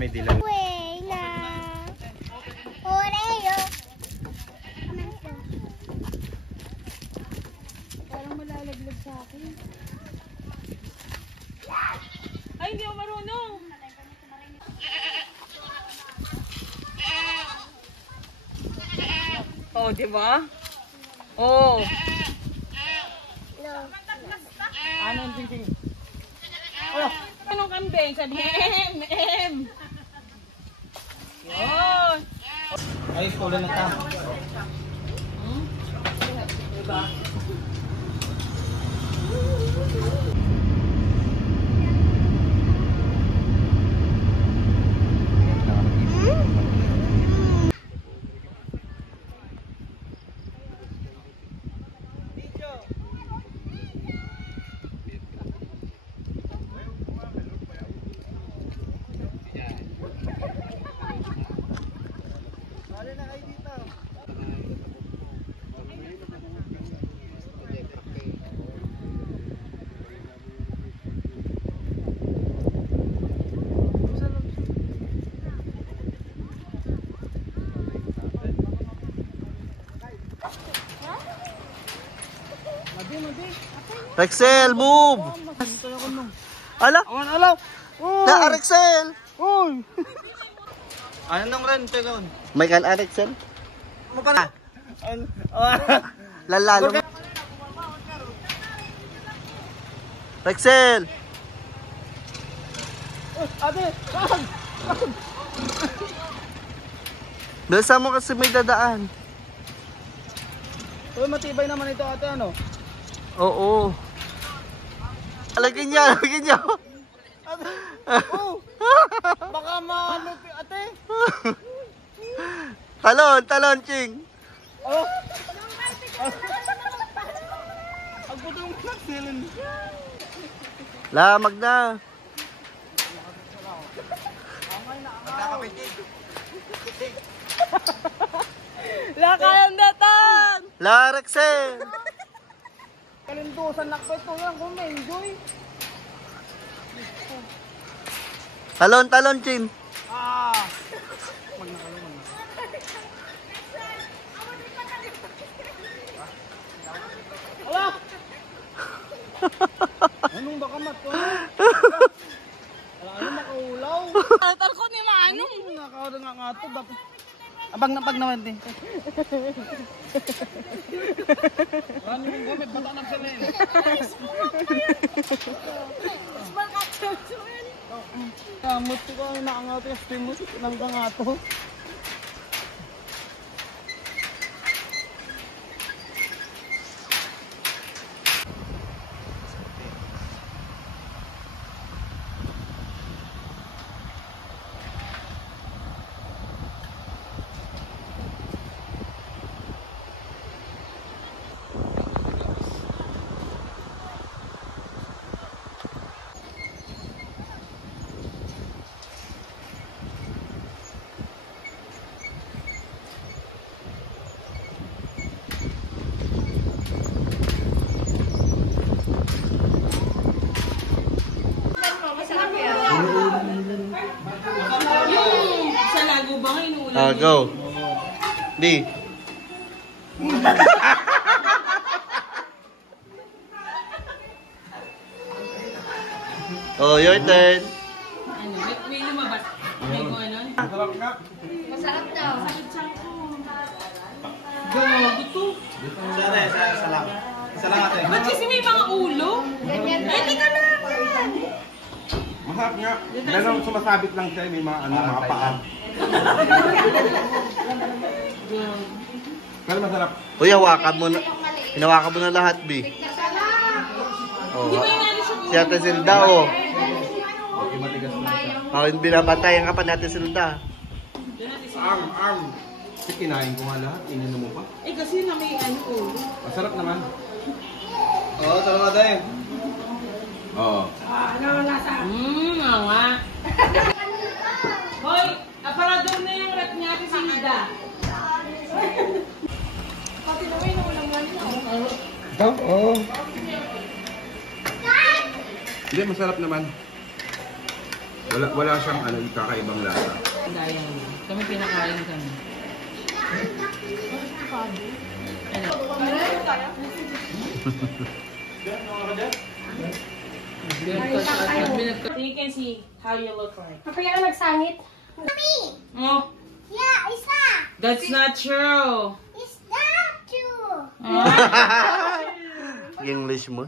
may dilan. Oreo. Parang malalaglag sa akin. Ay, hindi ako marunong. Oh, di ba? Oh. Ano ang thinking? Oh, anong kambing? Sabi, M. Yun. Ay, kulang na ta. Diba? Rexel, move! Ala? Alaw! Na, Rexel! Uy! Ano nang ren? Teka. May kan, Rexel? Mukha Lalalo. Rexel! Ate! Bilisan mo kasi may dadaan. Uy, matibay naman ito ate, ano? Oo. Lagyan niya, lagyan niya. Oh! Baka maano, ate! Talon, talon, Ching. Oh! Ang puto yung nagsilin. Lamag na. La, kayang datan! La, Rexel! Kalindusan na ko ito yan kung may enjoy. Talon, talon, Chin. Ah! Ala! Anong baka mato? Ala, ano makaulaw? Tal ko ni Manong. Nakakaroon nga nga ito. Abang na pag naman din. Ano yung gomit? Bata na sila yun. Kamot ko ang nakangato yung stimulus. Nanggangato. Sa lago ba ngayon ulan? Ah, go. D. Oh, your turn. Ano? May lumabas. May kung ano? Masarap daw. Gago to. Isa lang ate. Ba't kasi may mga ulo? Ganyan na. Hindi ka na. Masarap nga. Pero sumasabit lang siya, may mga ano, mga paan. Pero masarap. Uy, hawakan mo na. Hinawakan mo na lahat, B. Oh, si Ate Silda, oh. Okay, matigas na siya. Oh, binabatayan ka pa ni Ate Silda. Arm. Kasi kinain ko nga lahat, ininom mo pa. Eh kasi na may ano ulo. Masarap naman. Oo, talaga tayo. Oo. Nga. Hoy, aparador na yung rat niya si Silda. Pati na may naulang nga nila. Ikaw? Oo. Hindi, masarap naman. Wala siyang ano, kakaibang lasa. Daya mo. Kami pinakain kami. So you can see how you look like. Kaya ka nagsangit? Mami! Oh, Yeah, isa! that's not true. Is that true? English mo.